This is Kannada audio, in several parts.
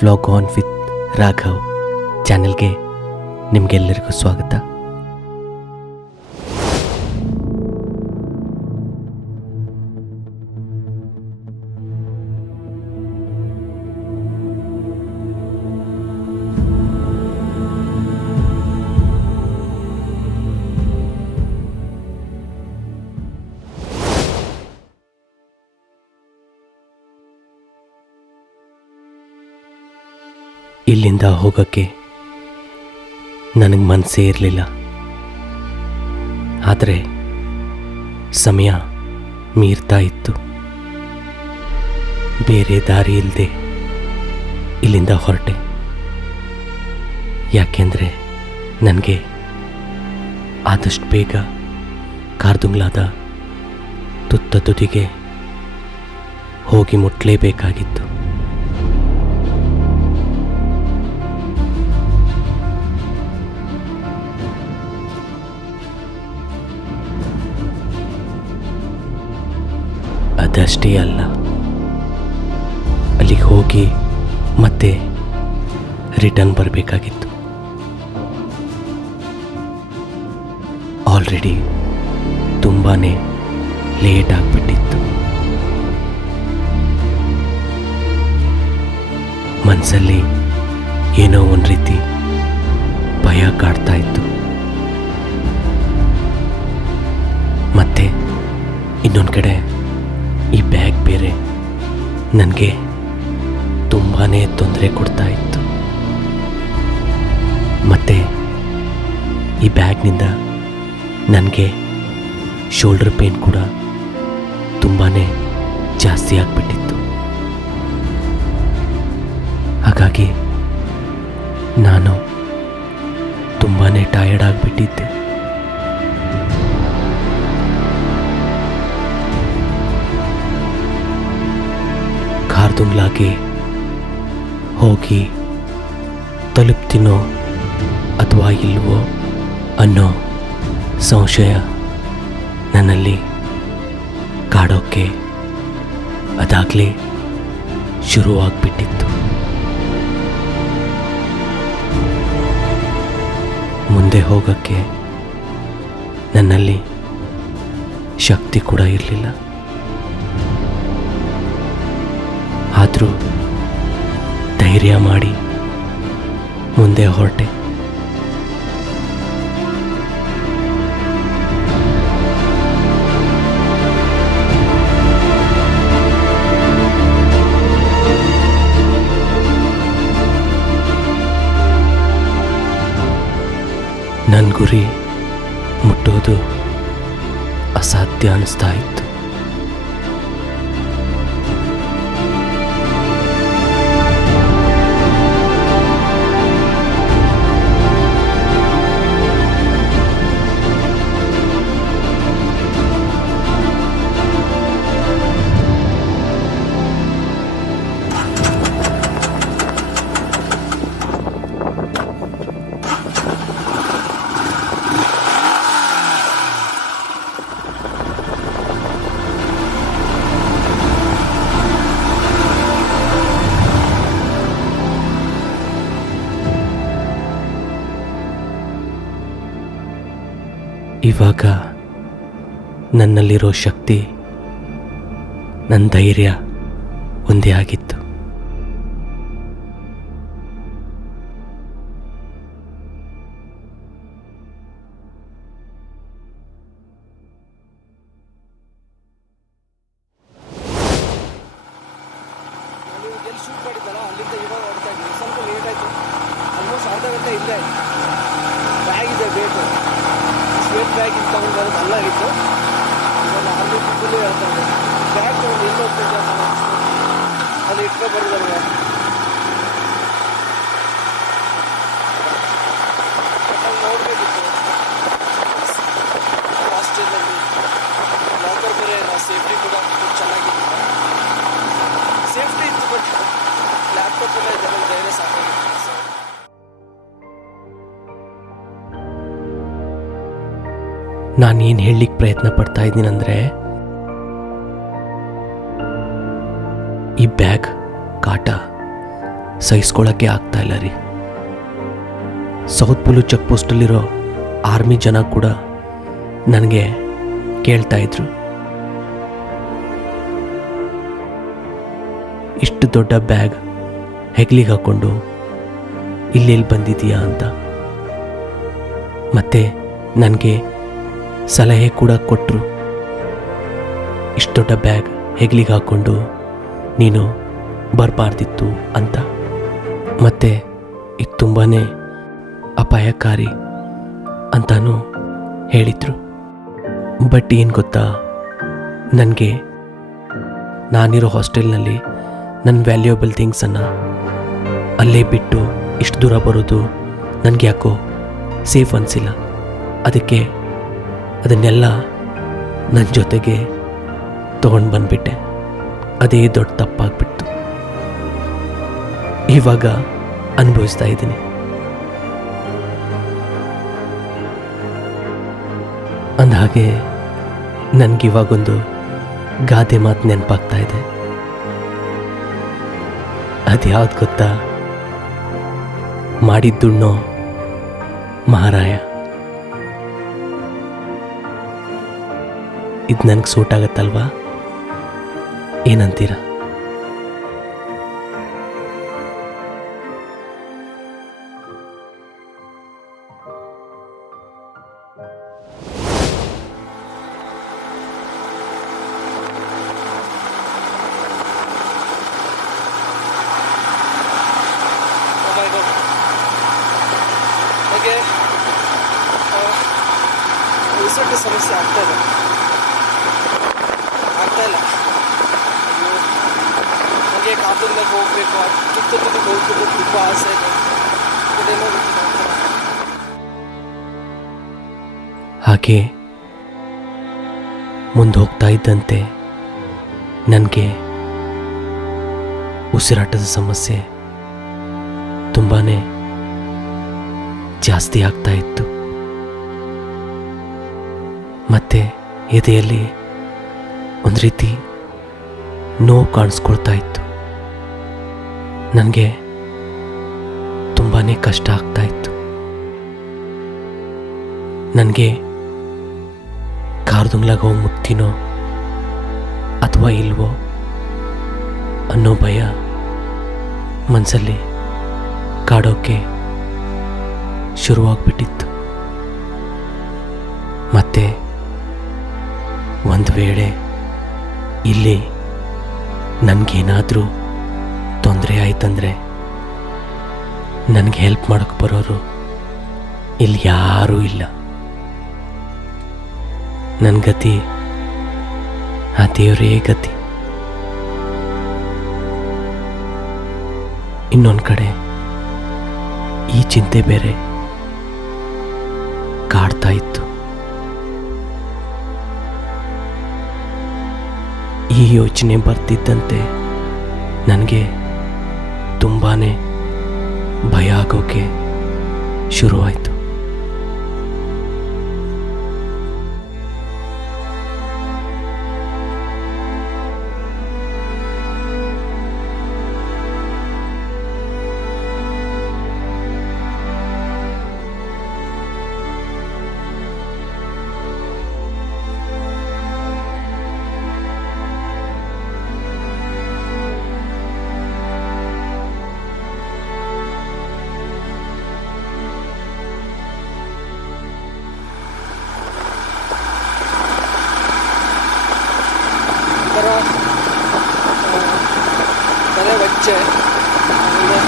ವ್ಲಾಗ್ ಆನ್ ವಿತ್ ರಾಘವ್ ಚಾನೆಲ್ಗೆ ನಿಮಗೆಲ್ಲರಿಗೂ ಸ್ವಾಗತ. ಇಲ್ಲಿಂದ ಹೋಗೋಕ್ಕೆ ನನಗೆ ಮನಸ್ಸೇ ಇರಲಿಲ್ಲ. ಆದರೆ ಸಮಯ ಮೀರ್ತಾ ಇತ್ತು. ಬೇರೆ ದಾರಿ ಇಲ್ಲದೆ ಇಲ್ಲಿಂದ ಹೊರಟೆ. ಯಾಕೆಂದರೆ ನನಗೆ ಆದಷ್ಟು ಬೇಗ ಕಾರ್ದುಂಗ್ಲಾದ ತುತ್ತ ತುದಿಗೆ ಹೋಗಿ ಮುಟ್ಟಲೇಬೇಕಾಗಿತ್ತು. ಅದಷ್ಟೇ ಅಲ್ಲ, ಅಲ್ಲಿಗೆ ಹೋಗಿ ಮತ್ತೆ ರಿಟರ್ನ್ ಬರಬೇಕಾಗಿತ್ತು. ಆಲ್ರೆಡಿ ತುಂಬಾ ಲೇಟ್ ಆಗಿಬಿಟ್ಟಿತ್ತು. ಮನಸ್ಸಲ್ಲಿ ಏನೋ ಒಂದು ರೀತಿ ಭಯ ಕಾಡ್ತಾ ಇತ್ತು. ಮತ್ತೆ ಇನ್ನೊಂದು ಕಡೆ ಈ ಬ್ಯಾಗ್ ಬೇರೆ ನನಗೆ ತುಂಬಾ ತೊಂದರೆ ಕೊಡ್ತಾ ಇತ್ತು. ಮತ್ತು ಈ ಬ್ಯಾಗ್ನಿಂದ ನನಗೆ ಶೋಲ್ಡರ್ ಪೇನ್ ಕೂಡ ತುಂಬಾ ಜಾಸ್ತಿ ಆಗಿಬಿಟ್ಟಿತ್ತು. ಹಾಗಾಗಿ ನಾನು ತುಂಬಾ ಟಯರ್ಡ್ ಆಗಿಬಿಟ್ಟಿದ್ದೆ. ಕಾರ್ದುಂಗ್ಲಾಗೆ ಹೋಗಿ ತಲುಪ್ತೀನೋ ಅಥವಾ ಇಲ್ವೋ ಅನ್ನೋ ಸಂಶಯ ನನ್ನಲ್ಲಿ ಕಾಡೋಕ್ಕೆ ಅದಾಗಲೇ ಶುರುವಾಗ್ಬಿಟ್ಟಿತ್ತು. ಮುಂದೆ ಹೋಗೋಕ್ಕೆ ನನ್ನಲ್ಲಿ ಶಕ್ತಿ ಕೂಡ ಇರಲಿಲ್ಲ. ಆದರೂ ಧೈರ್ಯ ಮಾಡಿ ಮುಂದೆ ಹೊರಟೆ. ನನ್ನ ಗುರಿ ಮುಟ್ಟೋದು ಅಸಾಧ್ಯ ಅನ್ನಿಸ್ತಾ ಇತ್ತು. ಇವಾಗ ನನ್ನಲ್ಲಿರೋ ಶಕ್ತಿ, ನನ್ನ ಧೈರ್ಯ ಒಂದೇ ಆಗಿತ್ತು. ಶೂಟ್ ಮಾಡಿದ್ದಲ್ಲ, ಅಲ್ಲಿಂದ ಇವಾಗ ಹೊಡ್ತಾ ಇದ್ದೀನಿ. ಸ್ವಲ್ಪ ಲೇಟ್ ಆಯಿತು. ಆಲ್ಮೋಸ್ಟ್ ಅರ್ಧ ಗಂಟೆ ಇಲ್ಲೇ ಆಯಿತು. ಬ್ಯಾಗ್ ಇದೆ, ಬೇಕು ಸ್ವೇಟ್ ಬ್ಯಾಗ್ ಇದು ತಗೊಂಡು ಬರೋದು ಅಲ್ಲಾಗಿತ್ತು. ಇವಾಗ ಅಲ್ಲಿ ಫುಲ್ಲು ಹೇಳ್ತಾ ಇದ್ದೆ, ಬ್ಯಾಗ್ ತಗೊಂಡು ಎಲ್ಲಿ ಹೋಗ್ತಿದ್ದೆ ಅಲ್ಲಿ ಇಟ್ಕೊಂಡು ಬರೋದಲ್ವ. ನೋಡಬೇಕಿತ್ತು ಹಾಸ್ಟೆಲಲ್ಲಿ ಲಾಕರ್ ಬೇರೆ ಸೇಫ್ಟಿ ಕೂಡ ಚೆನ್ನಾಗಿತ್ತು. ಸೇಫ್ಟಿ ಇತ್ತು, ಬಟ್ ಲ್ಯಾಪ್ಟಾಪ್ ಎಲ್ಲ ಇದೆಲ್ಲ ಧೈರ್ಯ ಸಾಕಾಗಿತ್ತು. ನಾನೇನು ಹೇಳಲಿಕ್ಕೆ ಪ್ರಯತ್ನ ಪಡ್ತಾ ಇದ್ದೀನಂದರೆ, ಈ ಬ್ಯಾಗ್ ಕಾಟ ಸಹಿಸ್ಕೊಳ್ಳೋಕ್ಕೆ ಆಗ್ತಾ ಇಲ್ಲ ರೀ. ಸೌತ್ ಪೋಲು ಚೆಕ್ ಪೋಸ್ಟಲ್ಲಿರೋ ಆರ್ಮಿ ಜನ ಕೂಡ ನನಗೆ ಕೇಳ್ತಾ ಇದ್ರು, ಇಷ್ಟು ದೊಡ್ಡ ಬ್ಯಾಗ್ ಹೆಗ್ಲಿಗೆ ಹಾಕ್ಕೊಂಡು ಇಲ್ಲೆಲ್ಲಿ ಬಂದಿದೀಯಾ ಅಂತ. ಮತ್ತೆ ನನಗೆ ಸಲಹೆ ಕೂಡ ಕೊಟ್ಟರು, ಇಷ್ಟು ದೊಡ್ಡ ಬ್ಯಾಗ್ ಹೆಗ್ಲಿಗೆ ಹಾಕ್ಕೊಂಡು ನೀನು ಬರಬಾರ್ದಿತ್ತು ಅಂತ. ಮತ್ತು ಇದು ತುಂಬಾ ಅಪಾಯಕಾರಿ ಅಂತಾನೂ ಹೇಳಿದರು. ಬಟ್ ಏನು ಗೊತ್ತಾ, ನನಗೆ ನಾನಿರೋ ಹಾಸ್ಟೆಲ್ನಲ್ಲಿ ನನ್ನ ವ್ಯಾಲ್ಯೂಯಬಲ್ ಥಿಂಗ್ಸನ್ನು ಅಲ್ಲೇ ಬಿಟ್ಟು ಇಷ್ಟು ದೂರ ಬರೋದು ನನಗೆ ಯಾಕೋ ಸೇಫ್ ಅನಿಸಿಲ್ಲ. ಅದಕ್ಕೆ ಅದನ್ನೆಲ್ಲ ನನ್ನ ಜೊತೆಗೆ ತೊಗೊಂಡು ಬಂದುಬಿಟ್ಟೆ. ಅದೇ ದೊಡ್ಡ ತಪ್ಪಾಗ್ಬಿಡ್ತು. ಇವಾಗ ಅನುಭವಿಸ್ತಾ ಇದ್ದೀನಿ. ಅಂದಹಾಗೆ ನನಗಿವಾಗೊಂದು ಗಾದೆ ಮಾತು ನೆನಪಾಗ್ತಾ ಇದೆ. ಅದ್ಯಾವ್ದು ಗೊತ್ತಾ? ಮಾಡಿದ್ದುಣ್ಣೋ ಮಹಾರಾಯ. ಇದು ನನಗೆ ಸೂಟ್ ಆಗತ್ತಲ್ವಾ? ಏನಂತೀರ? ನನಗೆ ಉಸಿರಾಟ ಸಮಸ್ಯೆ ಆಗ್ತಾ ಇಲ್ಲ. ನನಗೆ ಕಾಪುರ್ದಾಗ ಹೋಗಬೇಕು, ಕಿತ್ತೂರಿಗೆ ಹೋಗ್ಬೇಕು ತುಂಬ ಆಸೆ ಇದೆ. ಹಾಗೆ ಮುಂದೆ ಹೋಗ್ತಾ ಇದ್ದಂತೆ ನನಗೆ ಉಸಿರಾಟದ ಸಮಸ್ಯೆ ತುಂಬಾ ಜಾಸ್ತಿ ಆಗ್ತಾ ಇತ್ತು. ಮತ್ತೆ ಎದೆಯಲ್ಲಿ ಒಂದು ರೀತಿ ನೋವು ಕಾಣಿಸ್ಕೊಳ್ತಾ ಇತ್ತು. ನನಗೆ ತುಂಬಾ ಕಷ್ಟ ಆಗ್ತಾ ಇತ್ತು. ನನಗೆ ಕಾರ್ದುಂಗ್ಲಾಗ ಹೋಗಿ ಮುಟ್ತೀನೋ ಅಥವಾ ಇಲ್ವೋ ಅನ್ನೋ ಭಯ ಮನಸ್ಸಲ್ಲಿ ಕಾಡೋಕ್ಕೆ ಶುರುವಾಗ್ಬಿಟ್ಟಿತ್ತು. ಮತ್ತೆ ಒಂದು ವೇಳೆ ಇಲ್ಲಿ ನನಗೇನಾದರೂ ತೊಂದರೆ ಆಯ್ತಂದರೆ ನನಗೆ ಹೆಲ್ಪ್ ಮಾಡೋಕ್ಕೆ ಬರೋರು ಇಲ್ಲಿ ಯಾರೂ ಇಲ್ಲ. ನನ್ನ ಗತಿ ಆ ದೇವರೇ ಗತಿ. ಇನ್ನೊಂದು ಕಡೆ ಈ ಚಿಂತೆ ಬೇರೆ ಕಾಡ್ತಾ ಇತ್ತು. ಈ ಯೋಚನೆ ಬರ್ತಿದ್ದಂತೆ ನನಗೆ ತುಂಬಾ ಭಯ ಆಗೋಕ್ಕೆ ಶುರುವಾಯಿತು. ತಲೆ ಒಚ್ಚೆ, ಆಮೇಲೆ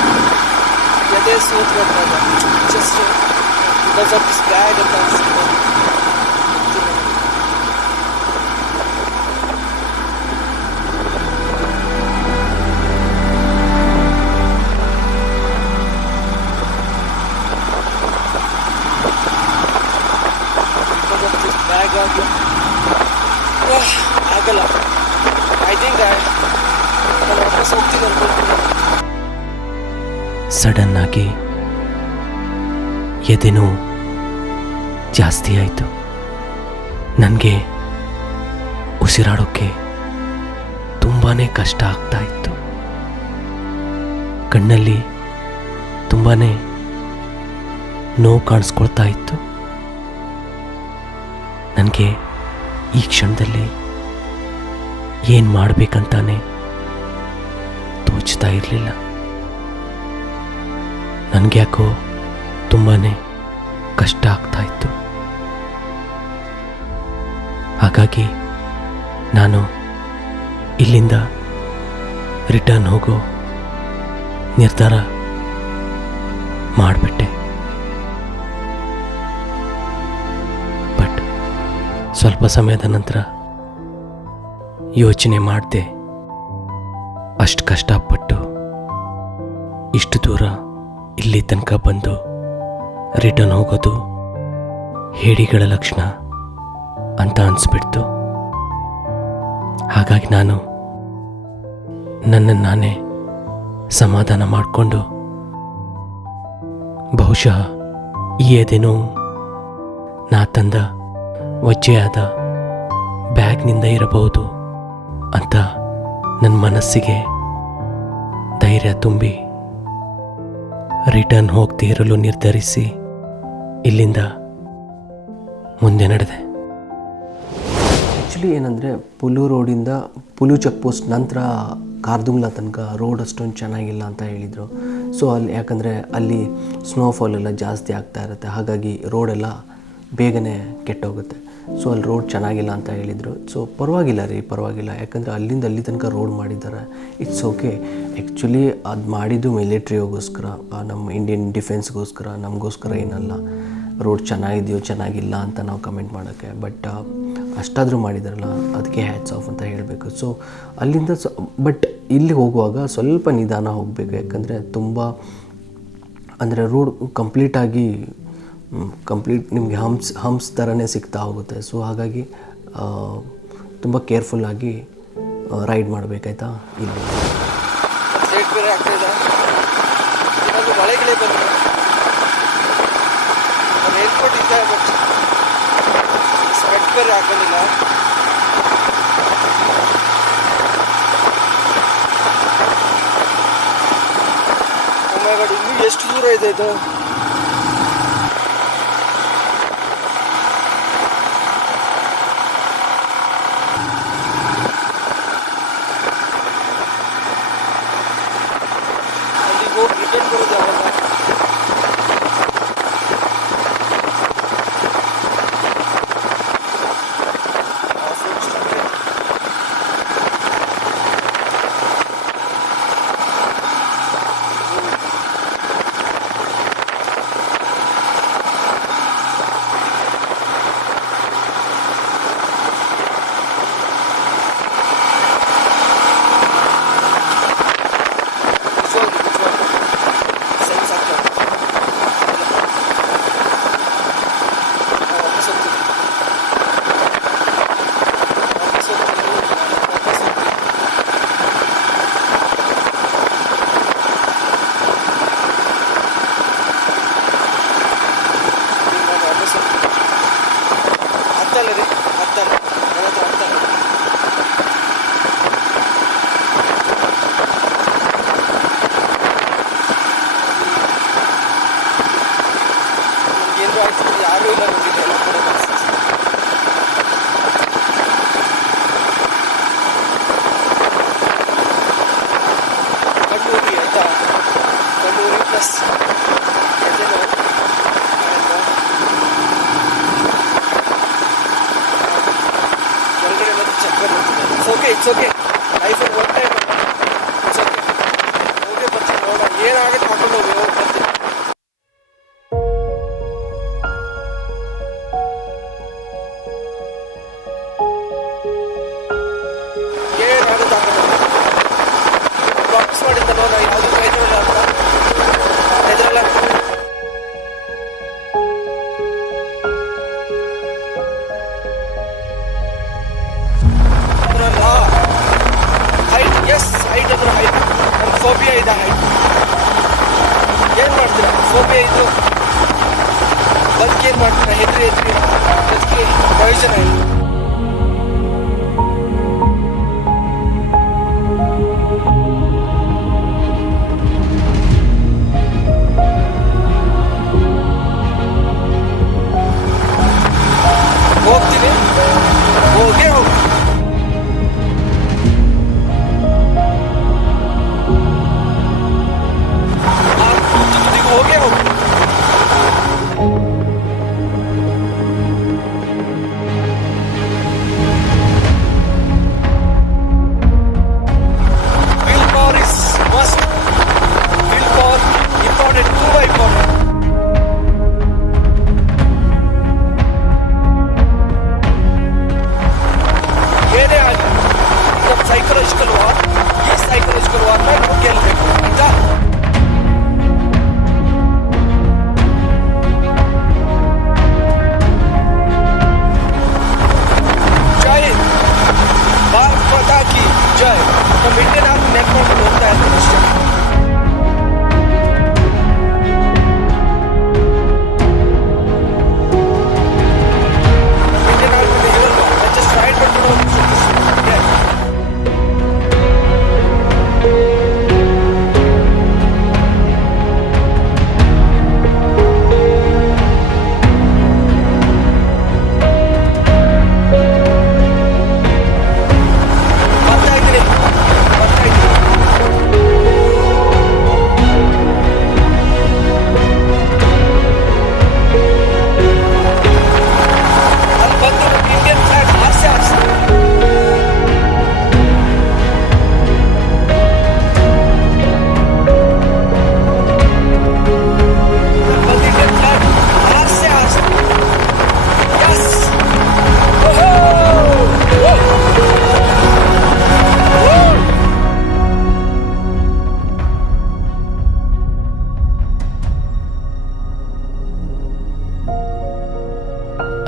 ಎದೆ ಸೋತ್ ಬರ್ತಾರೆ just because of this bag ಅಂತ ಅನಿಸುತ್ತೆ. ಬಿಕಾಸ್ ಆಫ್ ದಿಸ್ ಬ್ಯಾಗ್ ಆಗಿ ಆಗಲ್ಲ. ಐ ಥಿಂಕ್ ನಾನು ವಾಪಸ್ ಹೋಗ್ತೀನಿ ಅನ್ಕೊಳ್ತೀನಿ. ಸಡನ್ ಆಗಿ ಎದೆನೂ ಜಾಸ್ತಿ ಆಯಿತು. ನನಗೆ ಉಸಿರಾಡೋಕ್ಕೆ ತುಂಬಾ ಕಷ್ಟ ಆಗ್ತಾ ಇತ್ತು. ಕಣ್ಣಲ್ಲಿ ತುಂಬಾ ನೋವು ಕಾಣಿಸ್ಕೊಳ್ತಾ ಇತ್ತು. ನನಗೆ ಈ ಕ್ಷಣದಲ್ಲಿ ಏನು ಮಾಡಬೇಕಂತಾನೆ ತೋಚ್ತಾ ಇರಲಿಲ್ಲ. ನನಗೆ ಯಾಕೋ ತುಂಬಾ ಕಷ್ಟ ಆಗ್ತಾ ಇತ್ತು. ಹಾಗಾಗಿ ನಾನು ಇಲ್ಲಿಂದ ರಿಟರ್ನ್ ಹೋಗೋ ನಿರ್ಧಾರ ಮಾಡಿಬಿಟ್ಟೆ. ಬಟ್ ಸ್ವಲ್ಪ ಸಮಯದ ನಂತರ ಯೋಚನೆ ಮಾಡಿದೆ, ಅಷ್ಟು ಕಷ್ಟಪಟ್ಟು ಇಷ್ಟು ದೂರ ಇಲ್ಲಿ ತನಕ ಬಂದು ರಿಟರ್ನ್ ಹೋಗೋದು ಹೇಡಿಗಳ ಲಕ್ಷಣ ಅಂತ ಅನಿಸ್ಬಿಡ್ತು. ಹಾಗಾಗಿ ನಾನು ನನ್ನನ್ನು ನಾನೇ ಸಮಾಧಾನ ಮಾಡಿಕೊಂಡು ಬಹುಶಃ ಈ ಎದೆನೋ ನಾ ತಂದ ವಜ್ಜೆಯಾದ ಬ್ಯಾಗ್ನಿಂದ ಇರಬಹುದು ಅಂತ ನನ್ನ ಮನಸ್ಸಿಗೆ ಧೈರ್ಯ ತುಂಬಿ ರಿಟರ್ನ್ ಹೋಗದೇ ಇರಲು ನಿರ್ಧರಿಸಿ ಇಲ್ಲಿಂದ ಮುಂದೆ ನಡೆದೆ. ಆ್ಯಕ್ಚುಲಿ ಏನಂದರೆ ಪುಲು ರೋಡಿಂದ ಪುಲು ಚೆಕ್ ಪೋಸ್ಟ್ ನಂತರ ಕಾರ್ದುಂಗ್ಲಾ ತನಕ ರೋಡ್ ಅಷ್ಟೊಂದು ಚೆನ್ನಾಗಿಲ್ಲ ಅಂತ ಹೇಳಿದರು. ಸೊ ಅಲ್ಲಿ ಯಾಕಂದರೆ ಅಲ್ಲಿ ಸ್ನೋಫಾಲ್ ಎಲ್ಲ ಜಾಸ್ತಿ ಆಗ್ತಾ ಇರುತ್ತೆ, ಹಾಗಾಗಿ ರೋಡೆಲ್ಲ ಬೇಗನೆ ಕೆಟ್ಟೋಗುತ್ತೆ. ಸೊ ಅಲ್ಲಿ ರೋಡ್ ಚೆನ್ನಾಗಿಲ್ಲ ಅಂತ ಹೇಳಿದರು. ಸೊ ಪರವಾಗಿಲ್ಲ ರೀ, ಪರವಾಗಿಲ್ಲ, ಯಾಕಂದರೆ ಅಲ್ಲಿಂದ ಅಲ್ಲಿ ತನಕ ರೋಡ್ ಮಾಡಿದ್ದಾರೆ, ಇಟ್ಸ್ ಓಕೆ. ಆ್ಯಕ್ಚುಲಿ ಅದು ಮಾಡಿದ್ದು ಮಿಲಿಟ್ರಿಗೋಸ್ಕರ, ನಮ್ಮ ಇಂಡಿಯನ್ ಡಿಫೆನ್ಸ್ಗೋಸ್ಕರ, ನಮಗೋಸ್ಕರ ಏನಲ್ಲ. ರೋಡ್ ಚೆನ್ನಾಗಿದೆಯೋ ಚೆನ್ನಾಗಿಲ್ಲ ಅಂತ ನಾವು ಕಮೆಂಟ್ ಮಾಡೋಕ್ಕೆ, ಬಟ್ ಅಷ್ಟಾದರೂ ಮಾಡಿದಾರಲ್ಲ ಅದಕ್ಕೆ ಹ್ಯಾಟ್ಸ್ ಆಫ್ ಅಂತ ಹೇಳಬೇಕು. ಸೊ ಅಲ್ಲಿಂದ ಬಟ್ ಇಲ್ಲಿ ಹೋಗುವಾಗ ಸ್ವಲ್ಪ ನಿಧಾನ ಹೋಗಬೇಕು, ಯಾಕಂದರೆ ತುಂಬ ಅಂದರೆ ರೋಡ್ ಕಂಪ್ಲೀಟ್ ನಿಮಗೆ ಹಂಪ್ಸ್ ಥರನೇ ಸಿಗ್ತಾ ಹೋಗುತ್ತೆ. ಸೊ ಹಾಗಾಗಿ ತುಂಬ ಕೇರ್ಫುಲ್ಲಾಗಿ ರೈಡ್ ಮಾಡಬೇಕಾಯ್ತಾ. ಇಲ್ಲಿ ಬೇರೆ ಆಗ್ತಾಯಿದೆ, ಮಳೆಗಳೇ ಬಂದು ಏರ್ಪೋರ್ಟ್ ಇದೆ, ಬಟ್ ಸ್ವೆಟ್ ಬೇರೆ ಹಾಕೊಂಡಿಲ್ಲ. ಇನ್ನೂ ಎಷ್ಟು ದೂರ ಇದೆ ಇದು? ಅಲ್ಲಿಗೆ ಹೋಗಿ ರಿಟರ್ನ್ ಬರೋದು ಯಾವಾಗ? ಯಾರೂ ಇಲ್ಲ ನೋಡಿದ್ರೆ ಎಲ್ಲ ಕೂಡ ಕಂಡೂರಿ ಆಯ್ತಾ, ಕಂಡೂರಿ ಪ್ಲಸ್ ಹೊರಗಡೆ ಬಂದು ಚಕ್ಕರ್ ಬರ್ತಿದೆ. ಇಟ್ಸ್ ಓಕೆ ಲೈಫಲ್ಲಿ ಒನ್ ಟೈಮ್ ಇಟ್ಸ್ ಓಕೆ. ಹೋಗಿ ಬರ್ತೀನಿ, ನೋಡೋಣ ಏನಾಗುತ್ತೆ, ಹಾಕೊಂಡು ಹೋಗಿ ಬರ್ತೀನಿ. ಮಾಡಿದ್ದನೋ ನಾವು ಯಾವುದು ಪ್ರಯತ್ನ ಅಂತ ಹೆದರಲ್ಲ. ಹೈಟ್, ಎಸ್ ಹೈಟ್ ಅಂದ್ರೆ ಹೈಟ್, ಒಂದು ಫೋಬಿಯಾ ಇದೆ. ಹೈಟ್ ಏನು ಮಾಡ್ತೀರಾ? ಫೋಬಿಯಾ ಇದು ಬದುಕೇನು ಮಾಡ್ತೀರಾ? ಹೆದ್ರಿ ಬದುಕಿ ಪ್ರಯೋಜನ ಇಲ್ಲ. ಇಂಡಿಯನ್ ಆರ್ಮಿ ನೆನ್ಪು ಮಾಡ್ಕೊಂಡು ಹೋಗ್ತಾ ಇರ್ತೀನಿ ಅಷ್ಟೇ. ಇಂಡಿಯನ್ ಆರ್ಮಿ ಇರಲ್ವಾ, ಜಸ್ಟ್ ರೈಡ್ ಮಾಡ್ಕೊಂಡು ಹೋಗ್ತೀನಿ.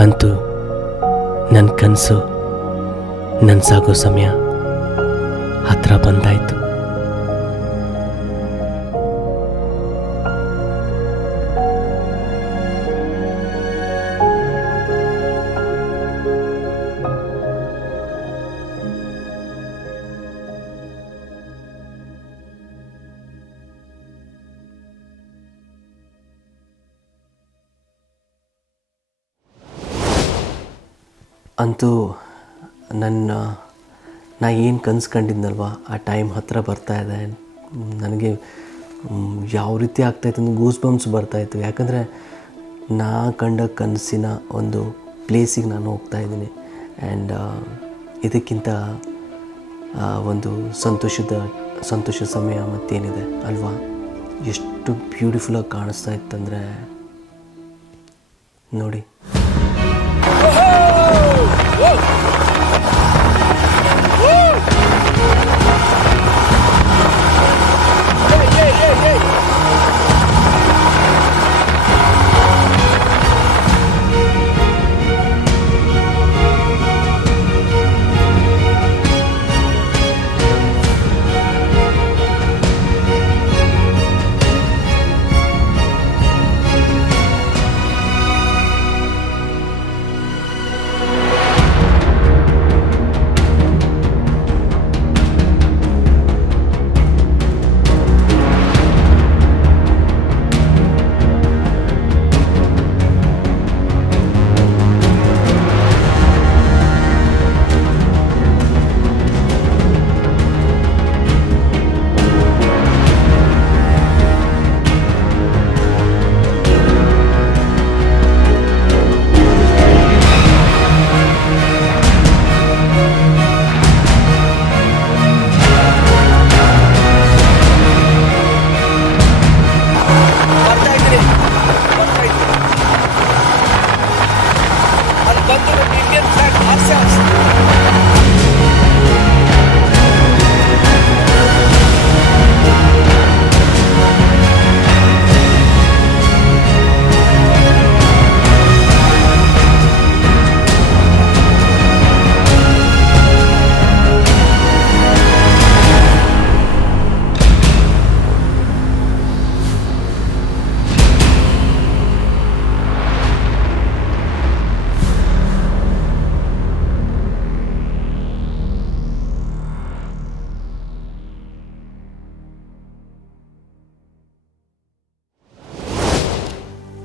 ಅಂತೂ ನನ್ನ ಕನಸು ನನಸಾಗೋ ಸಮಯ ಹತ್ರ ಬಂದಾಯಿತು. ಅಂತೂ ನಾ ಏನು ಕನಸು ಕಂಡಿದ್ನಲ್ವ ಆ ಟೈಮ್ ಹತ್ತಿರ ಬರ್ತಾಯಿದೆ. ನನಗೆ ಯಾವ ರೀತಿ ಆಗ್ತಾಯಿತ್ತು ಅಂದರೆ ಗೂಸ್ ಬಂಪ್ಸ್ ಬರ್ತಾಯಿತ್ತು. ಯಾಕಂದರೆ ನಾ ಕಂಡ ಕನಸಿನ ಒಂದು ಪ್ಲೇಸಿಗೆ ನಾನು ಹೋಗ್ತಾಯಿದ್ದೀನಿ. ಆ್ಯಂಡ್ ಇದಕ್ಕಿಂತ ಒಂದು ಸಂತೋಷ ಸಮಯ ಮತ್ತೇನಿದೆ ಅಲ್ವಾ. ಎಷ್ಟು ಬ್ಯೂಟಿಫುಲ್ಲಾಗಿ ಕಾಣಿಸ್ತಾ ಇತ್ತಂದರೆ ನೋಡಿ.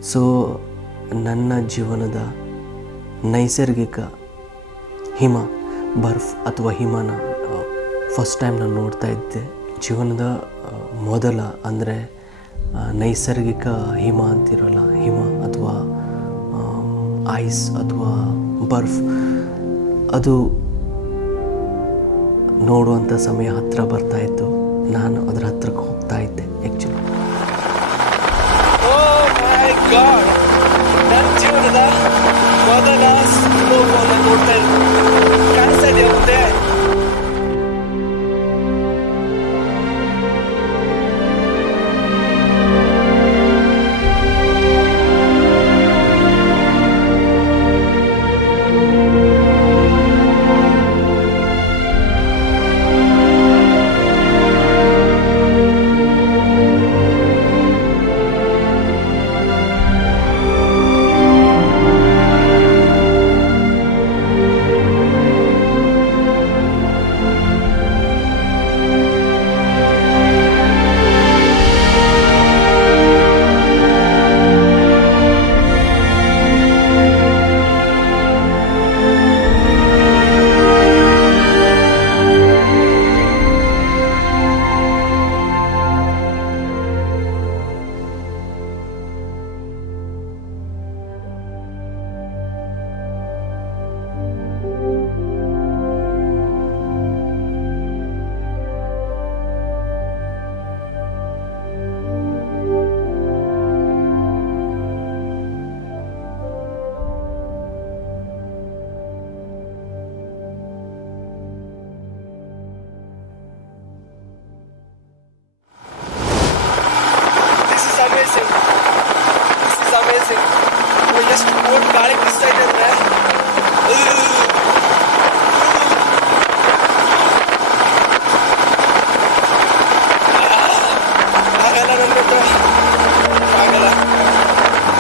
ಸೊ ನನ್ನ ಜೀವನದ ನೈಸರ್ಗಿಕ ಬರ್ಫ್ ಅಥವಾ ಹಿಮನ ಫಸ್ಟ್ ಟೈಮ್ ನಾನು ನೋಡ್ತಾ ಇದ್ದೆ. ಜೀವನದ ಮೊದಲ ಅಂದರೆ ನೈಸರ್ಗಿಕ ಹಿಮ ಅಂತಿರಲ್ಲ, ಹಿಮ ಅಥವಾ ಐಸ್ ಅಥವಾ ಬರ್ಫ್, ಅದು ನೋಡುವಂಥ ಸಮಯ ಹತ್ತಿರ ಬರ್ತಾಯಿತ್ತು. ನಾನು ಅದರ ಹತ್ರಕ್ಕೆ ಹೋಗ್ತಾ ಇದ್ದೆ ಆ್ಯಕ್ಚುಲಿ. ನನ್ನ ಜೀವನದ ಮೊದಲ ಸ್ನೋಫಾಲ್ ನೋಡ್ತಾ ಇದ್ದೀನಿ. ಕಾಣಿಸ್ತಾ ಇದೆಯಾ ಮುಂದೆ? ಗಾಳಿ ಬಿಸ್ತಾ ಇದೆ ಅಂದ್ರೆ ಆಗಲ್ಲ ನನ್ನ ಹತ್ರ ಆಗಲ್ಲ.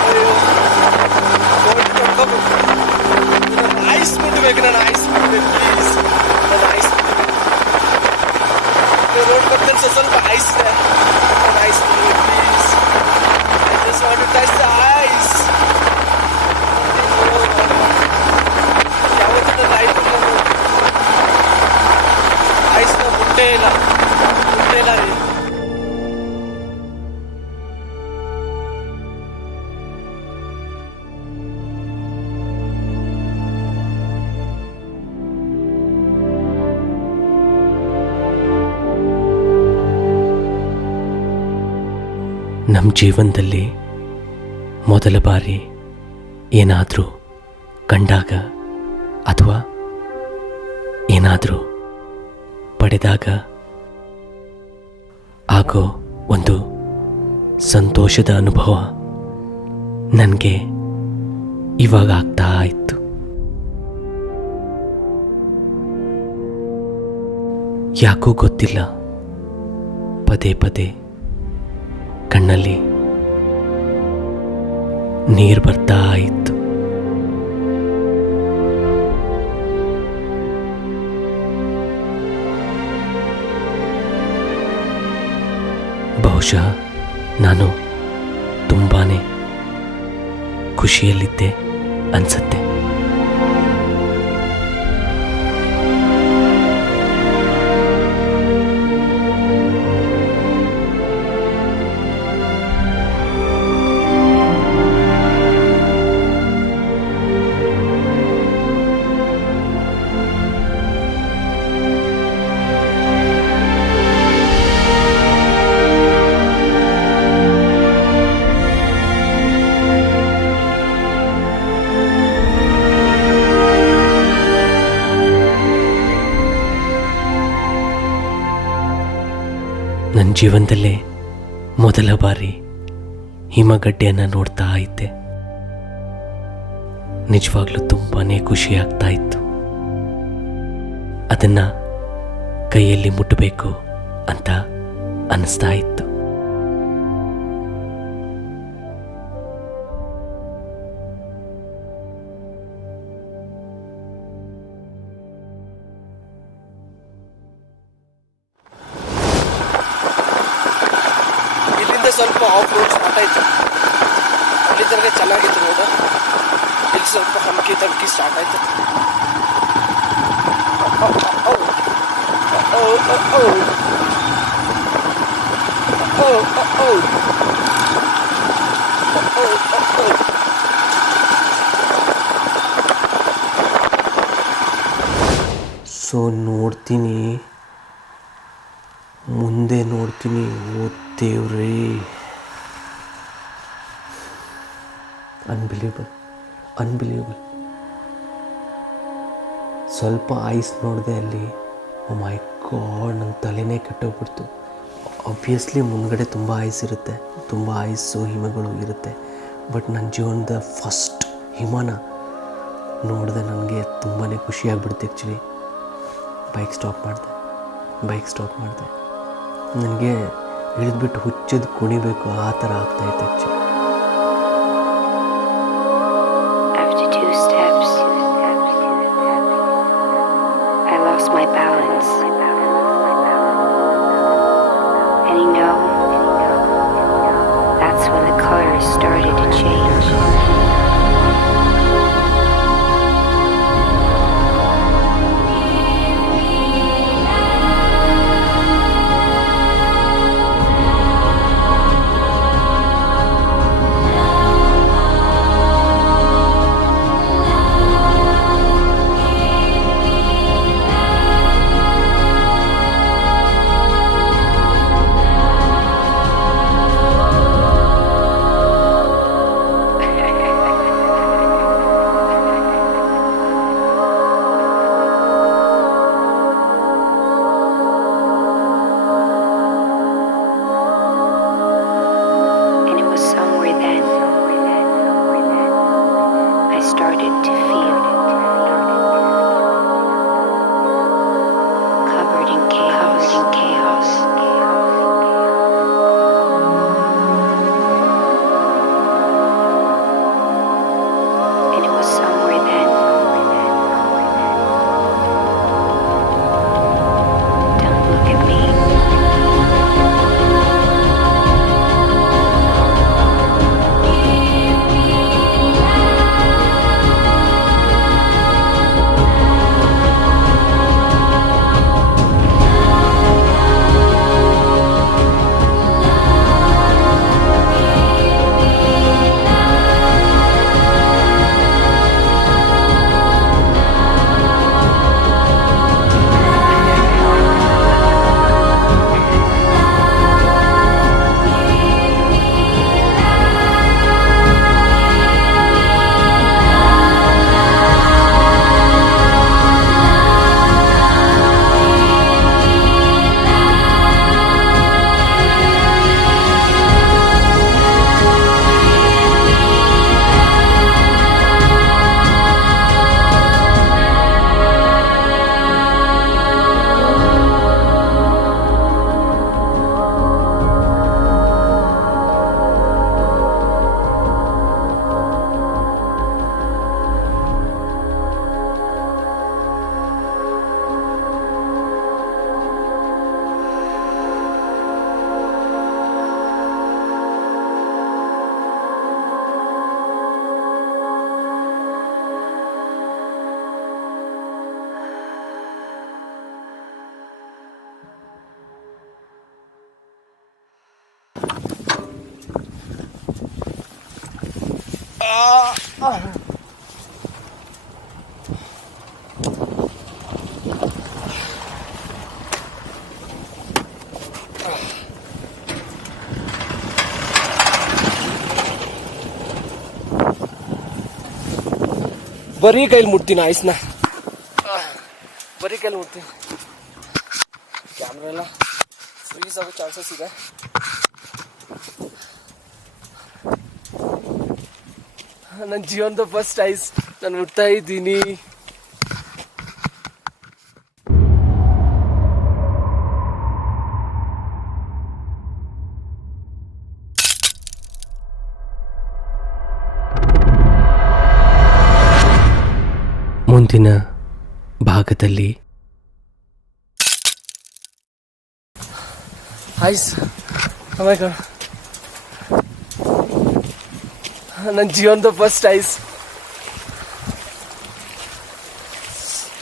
ಅಯ್ಯೋ ಐಸ್ ಮುಟ್ಬೇಕು, ನಾನು ಐಸ್ ಮುಟ್ಬೇಕು ಪ್ಲೀಸ್, ನಾನು ಐಸ್ ರೋಡ್ ಬರ್ತಾನೆ ಸ್ವಲ್ಪ ಐಸ್ ಇದೆ, ನಾನು ಐಸ್ ಮುಟ್ಬೇಕು please. I just want to touch the ice. ಯಾವತ್ತೂ ನನ್ನ ಲೈಫಲ್ಲಿ ನಾನು ಐಸ್ನ ಮುಟ್ಟೇ ಇಲ್ಲ ರೀ. ನಮ್ಮ ಜೀವನದಲ್ಲಿ ಮೊದಲ ಬಾರಿ ಏನಾದರೂ ಕಂಡಾಗ ಅಥವಾ ಏನಾದರೂ ಪಡೆದಾಗ ಆಗೋ ಒಂದು ಸಂತೋಷದ ಅನುಭವ ನನಗೆ ಇವಾಗ ಆಗ್ತಾ ಇತ್ತು. ಯಾಕೋ ಗೊತ್ತಿಲ್ಲ, ಪದೇ ಪದೇ ಕಣ್ಣಲ್ಲಿ ನೀರು ಬರ್ತಾ ಇತ್ತು. ಬಹುಶಃ ನಾನು ತುಂಬಾನೇ ಖುಷಿಯಲ್ಲಿದ್ದೆ ಅನ್ಸತ್ತೆ. ನನ್ನ ಜೀವನದಲ್ಲೇ ಮೊದಲ ಬಾರಿ ಹಿಮಗಡ್ಡೆಯನ್ನು ನೋಡ್ತಾ ಇದ್ದೆ. ನಿಜವಾಗ್ಲೂ ತುಂಬಾನೇ ಖುಷಿ ಆಗ್ತಾ ಇತ್ತು. ಅದನ್ನು ಕೈಯಲ್ಲಿ ಮುಟ್ಟಬೇಕು ಅಂತ ಅನಿಸ್ತಾ ಇತ್ತು. ಸ್ವಲ್ಪ ಆಫ್ ರೋಡ್ ಸ್ಟಾರ್ಟ್ ಆಯಿತು. ಅಲ್ಲಿ ತನಕ ಚೆನ್ನಾಗಿತ್ತು ರೋಡು, ಇಲ್ಲಿ ಸ್ವಲ್ಪ ಹಮ್ಕಿ ತಮ್ಕಿ ಸ್ಟಾರ್ಟ್ ಆಯಿತು. ಸೊ ನೋಡ್ತೀನಿ, ಮುಂದೆ ನೋಡ್ತೀನಿ. ದೇವ್ರೇ, ಅನ್ಬಿಲೀವಬಲ್. ಸ್ವಲ್ಪ ಐಸ್ ನೋಡಿದೆ ಅಲ್ಲಿ. ಓ ಮೈ ಗಾಡ್, ನನ್ನ ತಲೆನೇ ಕೆಟ್ಟೋಗ್ಬಿಡ್ತು. ಆಬ್ವಿಯಸ್ಲಿ ಮುಂದ್ಗಡೆ ತುಂಬ ಐಸ್ ಇರುತ್ತೆ, ತುಂಬ ಐಸು ಹಿಮಗಳು ಇರುತ್ತೆ. ಬಟ್ ನನ್ನ ಜೀವನದ ಫಸ್ಟ್ ಹಿಮನ ನೋಡಿದೆ, ನನಗೆ ತುಂಬಾ ಖುಷಿಯಾಗ್ಬಿಡ್ತು. ಆ್ಯಕ್ಚುಲಿ ಬೈಕ್ ಸ್ಟಾಪ್ ಮಾಡಿದೆ. ನನಗೆ ಇಳಿದ್ಬಿಟ್ಟು ಹುಚ್ಚದು ಕುಣಿಬೇಕು ಆ ಥರ ಆಗ್ತಾಯಿತ್ತು actually. After 2 steps, I lost my balance. And you know, that's when the colors started to change. ಬರೀ ಕೈಲಿ ಮುಟ್ತೀನಿ ಐಸ್ನ, ಬರೀ ಕೈಲಿ ಮುಟ್ತೀನಿ. ಕ್ಯಾಮ್ರಾ ಎಲ್ಲ ಫ್ರೀಸ್ ಆಗೋ ಚಾನ್ಸಸ್ ಇದೆ. ನನ್ನ ಜೀವನದ ಫಸ್ಟ್ ಐಸ್ ನಾನು ಮುಟ್ತಾ ಇದ್ದೀನಿ. ಮುಂದಿನ ಭಾಗದಲ್ಲಿ ಐಸ್ ನನ್ನ ಜೀವನದ ಫಸ್ಟ್ ಐಸ್.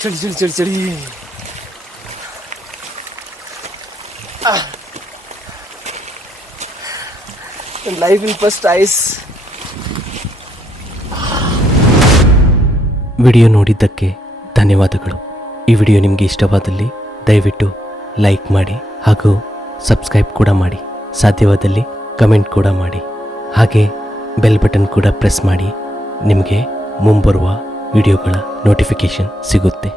ಚಳಿ ಚಳಿ ಚಳಿ ಚಳಿ. ನನ್ನ ಲೈಫಿನ ಫಸ್ಟ್ ಐಸ್. ವಿಡಿಯೋ ನೋಡಿದ್ದಕ್ಕೆ ಧನ್ಯವಾದಗಳು. ಈ ವಿಡಿಯೋ ನಿಮಗೆ ಇಷ್ಟವಾದಲ್ಲಿ ದಯವಿಟ್ಟು ಲೈಕ್ ಮಾಡಿ ಹಾಗೂ ಸಬ್ಸ್ಕ್ರೈಬ್ ಕೂಡ ಮಾಡಿ. ಸಾಧ್ಯವಾದಲ್ಲಿ ಕಮೆಂಟ್ ಕೂಡ ಮಾಡಿ. ಹಾಗೆ ಬೆಲ್ ಬಟನ್ ಕೂಡ ಪ್ರೆಸ್ ಮಾಡಿ. ನಿಮಗೆ ಮುಂಬರುವ ವಿಡಿಯೋಗಳ ನೋಟಿಫಿಕೇಷನ್ ಸಿಗುತ್ತೆ.